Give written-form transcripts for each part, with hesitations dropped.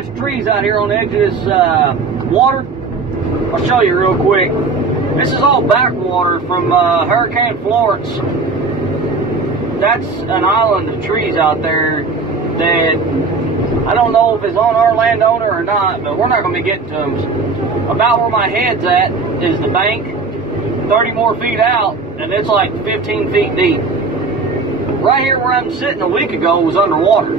bunch of trees out here on the edge of this water. I'll show you real quick. This is all backwater from Hurricane Florence. That's an island of trees out there that I don't know if it's on our landowner or not, but we're not going to be getting to them. About where my head's at is the bank, 30 more feet out, and it's like 15 feet deep. Right here where I'm sitting a week ago was underwater.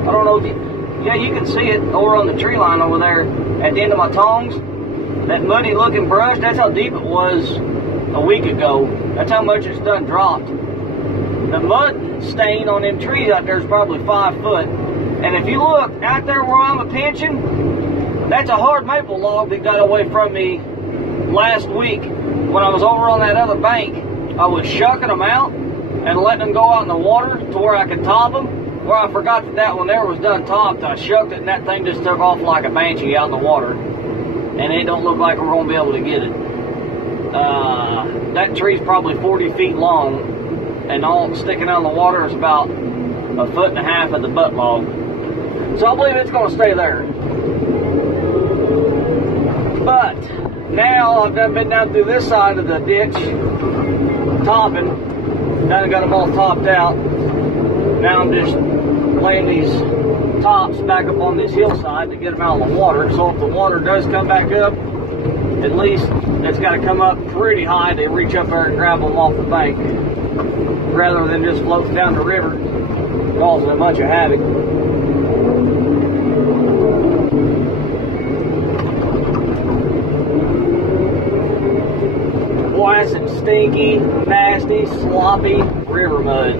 I don't know if you can see it over on the tree line over there at the end of my tongs. That muddy looking brush, that's how deep it was a week ago. That's how much it's done dropped. The mud stain on them trees out there is probably 5 foot. And if you look out there where I'm a pinching, that's a hard maple log that got away from me last week. When I was over on that other bank, I was shucking them out and letting them go out in the water to where I could top them. Where I forgot that one there was done topped, I shucked it and that thing just took off like a banshee out in the water. And it don't look like we're going to be able to get it. That tree's probably 40 feet long, and all sticking out of the water is about 1.5 foot of the butt log. So I believe it's going to stay there. But now I've been down through this side of the ditch, topping, done got them all topped out. Now I'm just laying these tops back up on this hillside to get them out of the water. So if the water does come back up, at least it's got to come up pretty high to reach up there and grab them off the bank, rather than just floating down the river, causing a bunch of havoc. Boy, that's some stinky, nasty, sloppy river mud.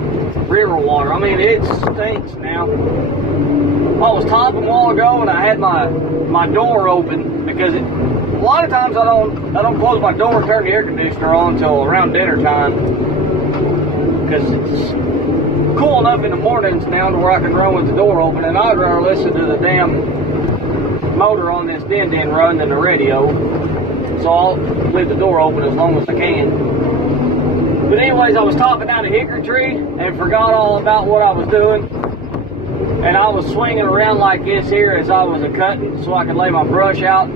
River water. I mean, it stinks now. I was topping a while ago and I had my door open because a lot of times I don't close my door and turn the air conditioner on until around dinner time, because it's cool enough in the mornings now to where I can run with the door open, and I'd rather listen to the damn motor on this din run than the radio. So I'll leave the door open as long as I can. But anyways, I was topping down a hickory tree and forgot all about what I was doing. And I was swinging around like this here as I was cutting so I could lay my brush out,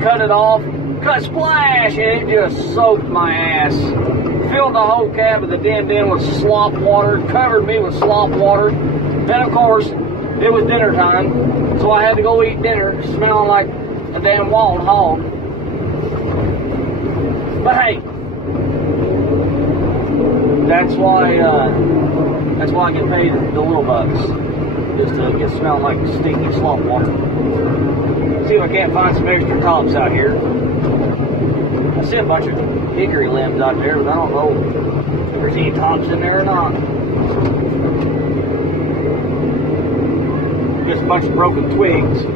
cut it off, cut splash, and it just soaked my ass. Filled the whole cab of the din with slop water, covered me with slop water. Then of course, it was dinner time, so I had to go eat dinner smelling like a damn wild hog. But hey, that's why I get paid the little bucks, just to get smelling like stinky slop water. See if I can't find some extra tops out here. I see a bunch of hickory limbs out there, but I don't know if there's any tops in there or not. Just a bunch of broken twigs.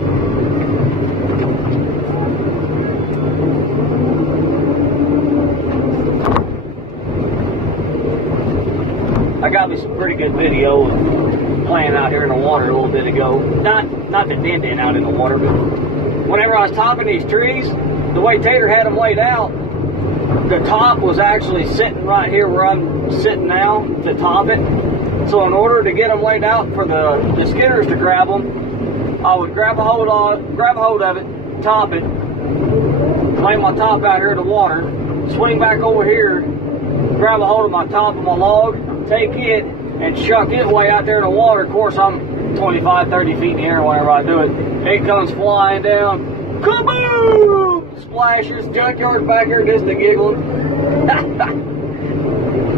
I got me some pretty good video of playing out here in the water a little bit ago. Not the din out in the water, but whenever I was topping these trees, the way Tater had them laid out, the top was actually sitting right here where I'm sitting now to top it. So in order to get them laid out for the skidders to grab them, I would grab a hold of it, top it, lay my top out here in the water, swing back over here, grab a hold of my top of my log, take it and shuck it way out there in the water. Of course, I'm 25, 30 feet in the air whenever I do it. It comes flying down. Kaboom! Splashes. Junkyard's back here just a giggling.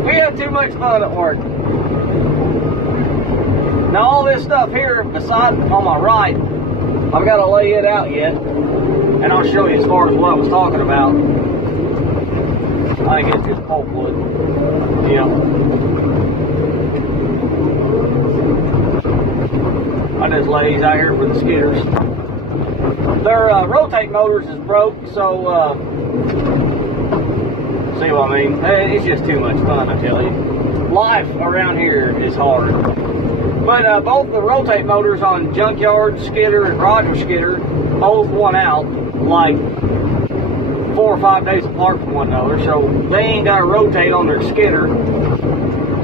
We have too much fun at work. Now all this stuff here, beside on my right, I've got to lay it out yet. And I'll show you as far as what I was talking about. I think it's just pulpwood. Yeah. I just lay these out here for the skidders. Their rotate motors is broke, so see what I mean? It's just too much fun, I tell you. Life around here is hard. But both the rotate motors on Junkyard Skidder and Roger Skidder both won out like 4 or 5 days apart from one another, so they ain't got to rotate on their skidder,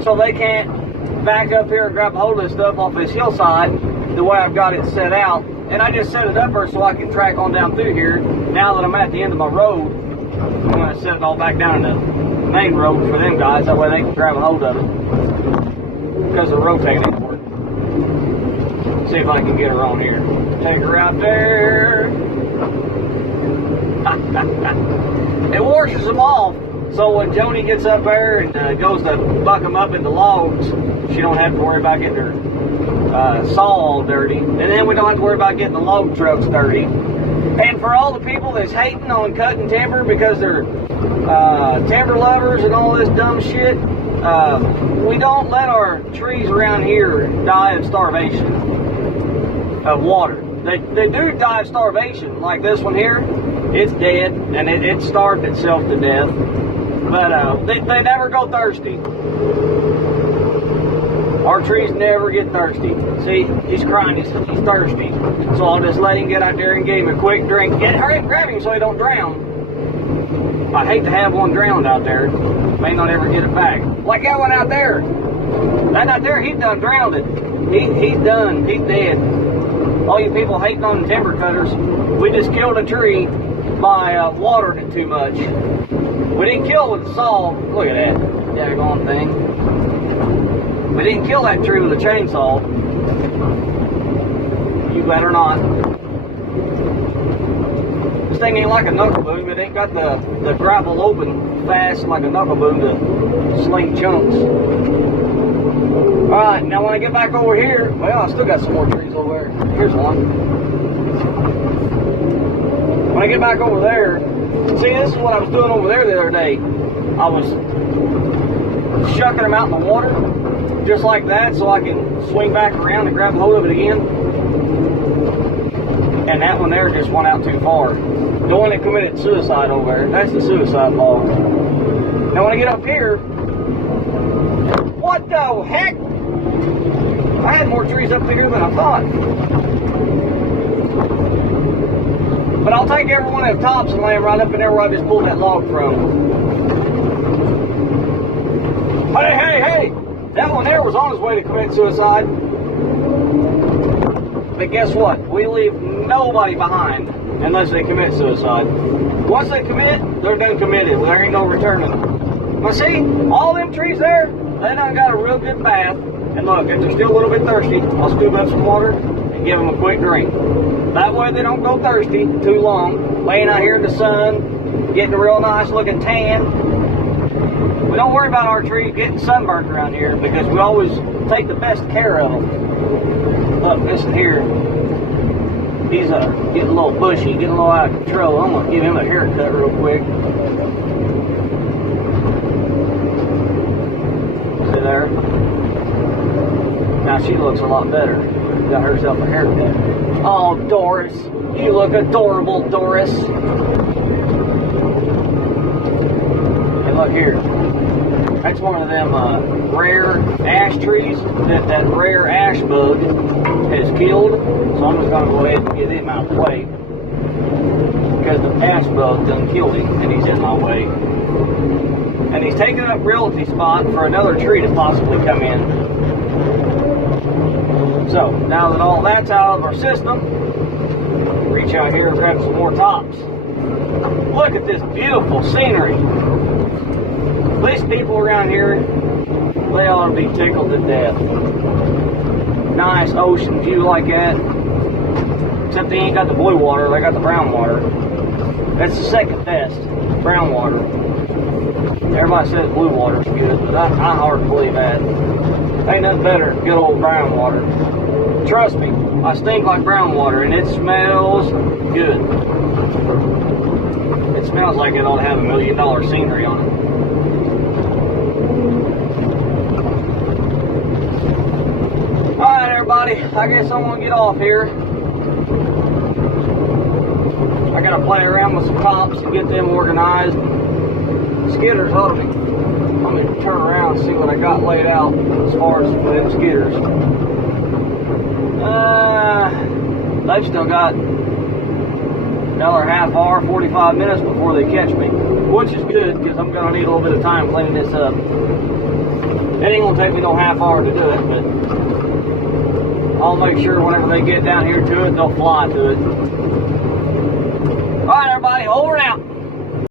so they can't back up here and grab a hold of this stuff off this hillside the way I've got it set out. And I just set it up there so I can track on down through here. Now that I'm at the end of my road, I'm going to set it all back down to the main road for them guys. That way they can grab a hold of it. Because they're rotating for it. See if I can get her on here. Take her out there. It washes them off. So when Joni gets up there and goes to buck them up into logs, she don't have to worry about getting her saw all dirty. And then we don't have to worry about getting the log trucks dirty. And for all the people that's hating on cutting timber because they're timber lovers and all this dumb shit, we don't let our trees around here die of starvation of water. They do die of starvation, like this one here. It's dead, and it starved itself to death. But they never go thirsty. Our trees never get thirsty. See, he's crying, he's thirsty. So I'll just let him get out there and give him a quick drink. Hurry up, grab him so he don't drown. I hate to have one drowned out there. May not ever get it back. Like that one out there. That out there, he's done drowned it. He's done. He's dead. All you people hating on the timber cutters, we just killed a tree by watering it too much. We didn't kill it with a saw. Look at that daggone thing. We didn't kill that tree with a chainsaw. You better not. This thing ain't like a knuckle boom. It ain't got the grapple open fast like a knuckle boom to sling chunks. Alright, now when I get back over here, well, I still got some more trees over there. Here's one. When I get back over there, see, this is what I was doing over there the other day. I was shucking them out in the water, just like that, so I can swing back around and grab hold of it again. And that one there just went out too far. The one that committed suicide over there, that's the suicide log. Now when I get up here, what the heck? I had more trees up here than I thought. But I'll take every one of the tops and lay them right up in there where I just pulled that log from. Hey! That one there was on his way to commit suicide. But guess what? We leave nobody behind unless they commit suicide. Once they commit, they're done committed. There ain't no returning them. But see, all them trees there, they done got a real good bath. And look, if they're still a little bit thirsty, I'll scoop up some water and give them a quick drink. That way they don't go thirsty too long, laying out here in the sun, getting a real nice looking tan. We don't worry about our trees getting sunburned around here because we always take the best care of them. Look, this is here. He's getting a little bushy, getting a little out of control. I'm going to give him a haircut real quick. See there? Now she looks a lot better. Got herself a haircut. Oh, Doris. You look adorable, Doris. And look here. That's one of them rare ash trees that rare ash bug has killed. So I'm just going to go ahead and get him out of the way. Because the ash bug done killed him and he's in my way. And he's taking up realty spot for another tree to possibly come in. So, now that all that's out of our system, reach out here and grab some more tops. Look at this beautiful scenery. These people around here, they ought to be tickled to death. Nice ocean view like that. Except they ain't got the blue water, they got the brown water. That's the second best, brown water. Everybody says blue water's good, but I hardly believe that. Ain't nothing better than good old brown water. Trust me, I stink like brown water, and it smells good. It smells like it ought to have $1 million scenery on it. Alright, everybody, I guess I'm going to get off here. I got to play around with some tops and get them organized. Skidders ought to be. Let me turn around and see what I got laid out as far as for them skidders. They've still got another half hour, 45 minutes before they catch me, which is good because I'm going to need a little bit of time cleaning this up. It ain't going to take me no half hour to do it, but I'll make sure whenever they get down here to it, they'll fly to it. All right, everybody, over and out.